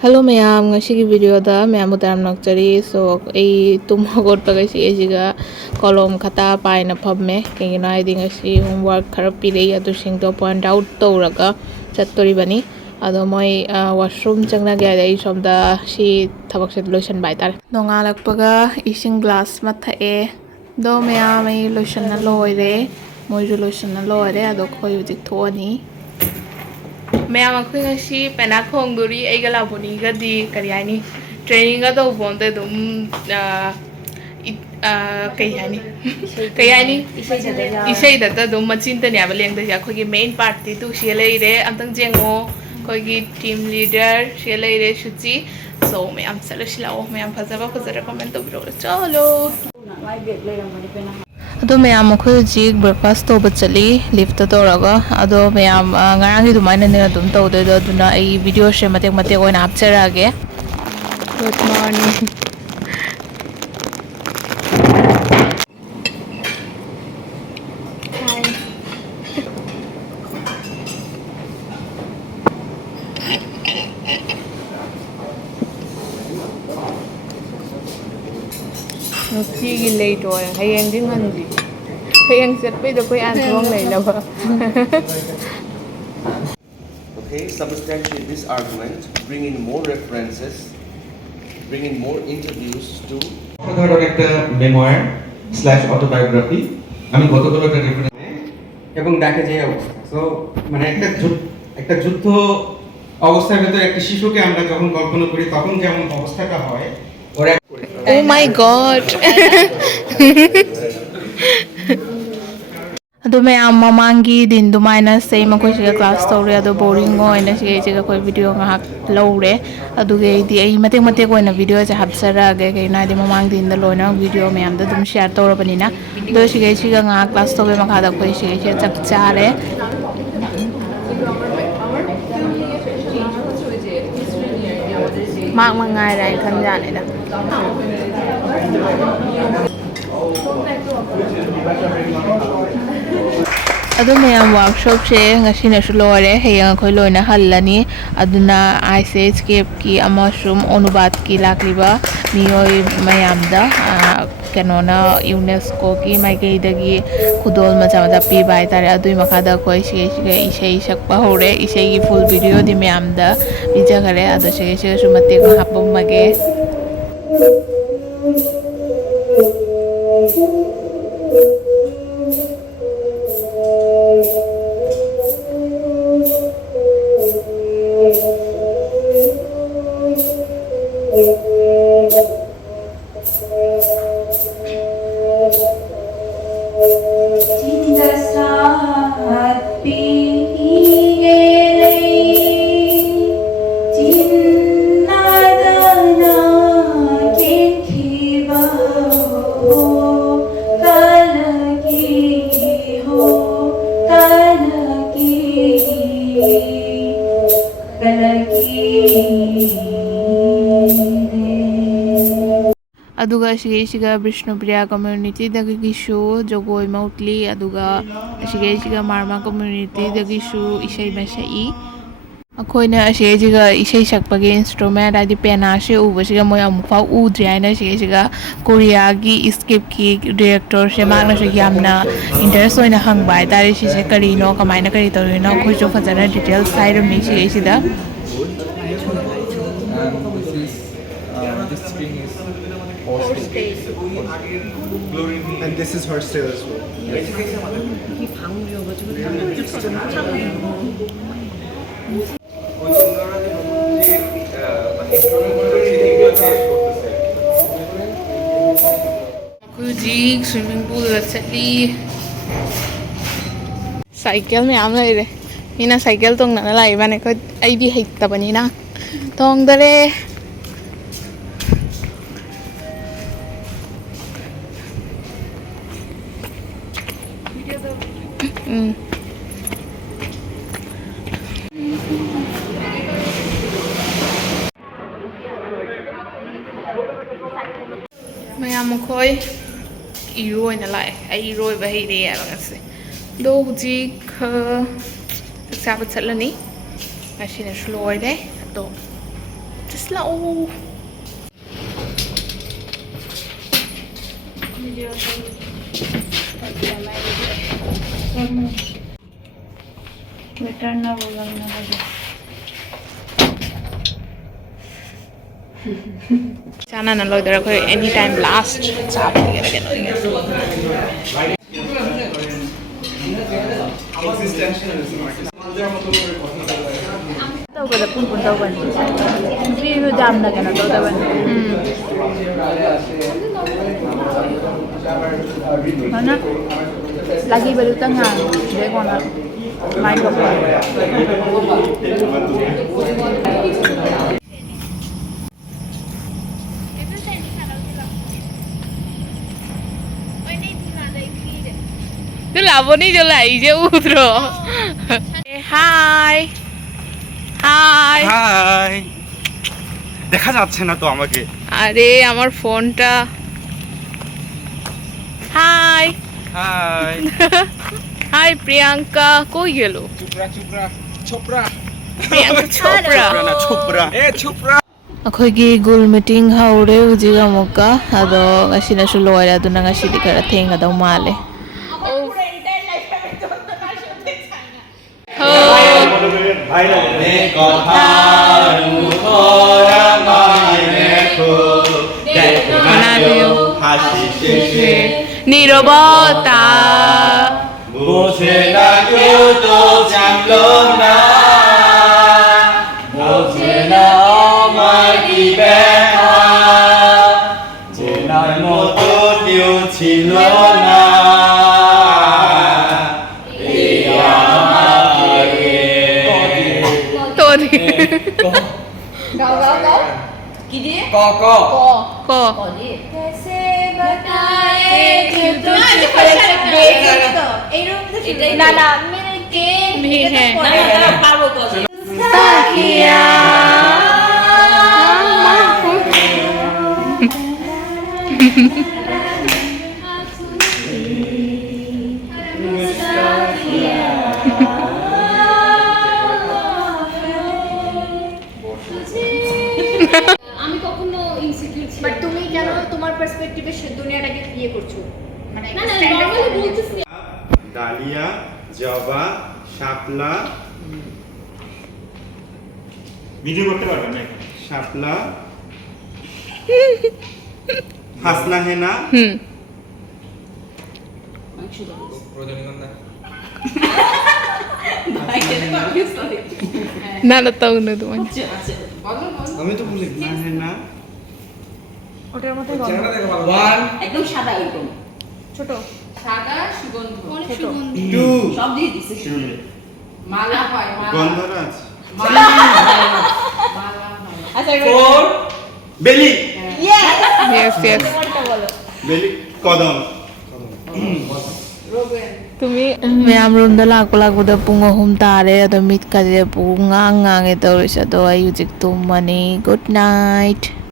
Hello mayam ngasi video da mayam utaram nakchari so ei tum hogotpaga siga kolom khata paina phamme kengina idi ngasi homework khara pirei adu singdo point out tawraga chattori bani ado moi washroom changna ga dai somda si thabak se lotion bai tar nongalakpaga ising glass ma thae do mayam ei lotion na loire moi lotion na loire ado khoi ujik thoni ma'am अखोई पेना खोंगदोरी ऐगा लाबोनी गदी करी हानी training गा तो बोंते दुम कई हानी इसे दत्ता दुम मचिन तने आबे लेंग दया अखोई मेन पार्टी तु से लेरे अंतंग जेंगो अखोई टीम लीडर से लेरे सुची सो मैम चलो सिलाओ मैम फजबा फजरा कमेंट तो बिरो चलो अदो मैम अखोई जी ब्रेकफास्ट तो बचली लिफ्ट तौरगा अदो ma'am ngarang du maina ne dum to de duna ai video she mate mate oina apchara ge good morning Nasi late rồi, hayang din man di. Hayang set pe do koy an thong lai na ba. Okay, substantiate this argument, bring in more references, bring in more interviews to ধরনের একটা মেমোয়ার slash autobiography আমি গতকাল একটা reference এবং দেখে যে অবস্থা so মানে একটা যুদ্ধ অবস্থার ভিতরে একটা শিশুকে আমরা যখন কল্পনা করি তখন যেমন অবস্থাটা হয় ওরা Oh my god. अदो मैं ममांगी दिन दुमाइना से मकोई से क्लास तौरे अदो बोरिंग ओइना से जे कोई वीडियो ngahak लौरे अदुगे दि ai मते मते कोइना वीडियो जे हबसरा गे के ना दि ममांग दिन द लोइना वीडियो मैम द दुम शेयर तौर बनिना दो से ngahak क्लास तौबे मखा द कोई से चक चारे mak mangai rai khan jane da अदो मैम वर्कशॉप से ngasi na लोरे हेयंग खोई लोइना हल्लानी अदुना आईसे स्केप की अमशुम अनुवाद की लाक्लिबा मियोय मयामदा केनोना यूनेस्को की माइकेदगी खुदोल मचा मचा पी बाय तारे अदुई मखादा कोई सिगे इसे सकपा होरे इसे की फुल वीडियो दि मैमदा बिजा करे अदो सिगे सुमते को हापम मगे अदुगा सिगे विष्णुप्रिया कम्युनिटी दगिसु जगोय मौटली अदुगा सिगे मारमा कम्युनिटी दगिसु इसै मसई अखोइना असेजिगा इसै सकपगे इंस्ट्रूमेंट आदि पेना से उबसिगा मोय अमुफा उद्रि आइना सिगे कोरिया की स्केप की डायरेक्टर से मागना से यामना इंटरेस्ट होइना हंगबाय तारे सिसे करिनो कमाइना करि तरिनो खोजो फजना डिटेल्स साइड में सिगे सिदा this string is horse and this is horse tail as well. कुजी स्विमिंग पूल चली साइकिल में आम ले मीना साइकिल तोंग ना लाई माने को आई भी हेक्ता बनी ना तोंग दरे मैम मखोई इरोइना लाए आई इरोइबा हेरे याबसे दो हुजिक चाबा चलनी ngasi na loire to Tesla, oh. Sana na loy dara ko anytime last chap diye lagyan tau kada pun tau ban review jam na kana tau ban mana lagi baru tengah dia kona main apa Tú lavo ni yo la hice otro. Hi. Hi. Hi দেখা যাচ্ছে না তো আমাকে আরে আমার ফোনটা high high high Priyanka কই গেল প্রিয়াঙ্কা চোপড়া না ছোপরা এ ছোপরা ꯑꯩꯈꯣꯏꯒꯤ ꯒꯨꯜ ꯃꯤꯇꯤꯡ ꯍꯧꯔꯦ ꯍꯧꯖꯤꯛ ꯑꯃꯨꯛꯀ ꯑꯗꯣ ꯉꯁꯤꯅꯁꯨ ꯂꯣꯏꯔꯦ ꯑꯗꯨꯅ ꯉꯁꯤꯗꯤ ꯈꯔ ꯊꯦꯡꯒꯗꯧ ꯃꯥꯜꯂꯦ নীরবতা বোঝে না কেউ তো জানলো না বোঝে না আমার কি ব্যথা চেনার মতো কেউ ছিল না এই আমাকে তোরে ক कैसे बताए कि तुझको ना ना मेरे के भी है ताकिया আমি কখনো ইনসিকিউর ছিলাম বাট তুমি কেন তোমার পার্সপেক্টিভে দুনিয়াটাকে ইয়ে করছো মানে না না নরমালি বলতেছি ডালিয়া জবা শাপলা ভিডিও করতে পারবেন না শাপলা হাসনা হেনা হুম না না তাও না তোমার আমি তো বলি না হেনা ওটার মধ্যে একদম সাদা এরকম ছোট সাদা সুগন্ধ অনেক সুগন্ধি সব দিয়ে দিছে মালা হয় মালা গন্ধরাজ মালা আচ্ছা বেলি ইয়েস ইয়েস বেলি কদম tumi mayam ronda lakpa lakpada pung ahum tare ado mit kade pung ngang ngang e tawrisa do ayu jik tum mani good night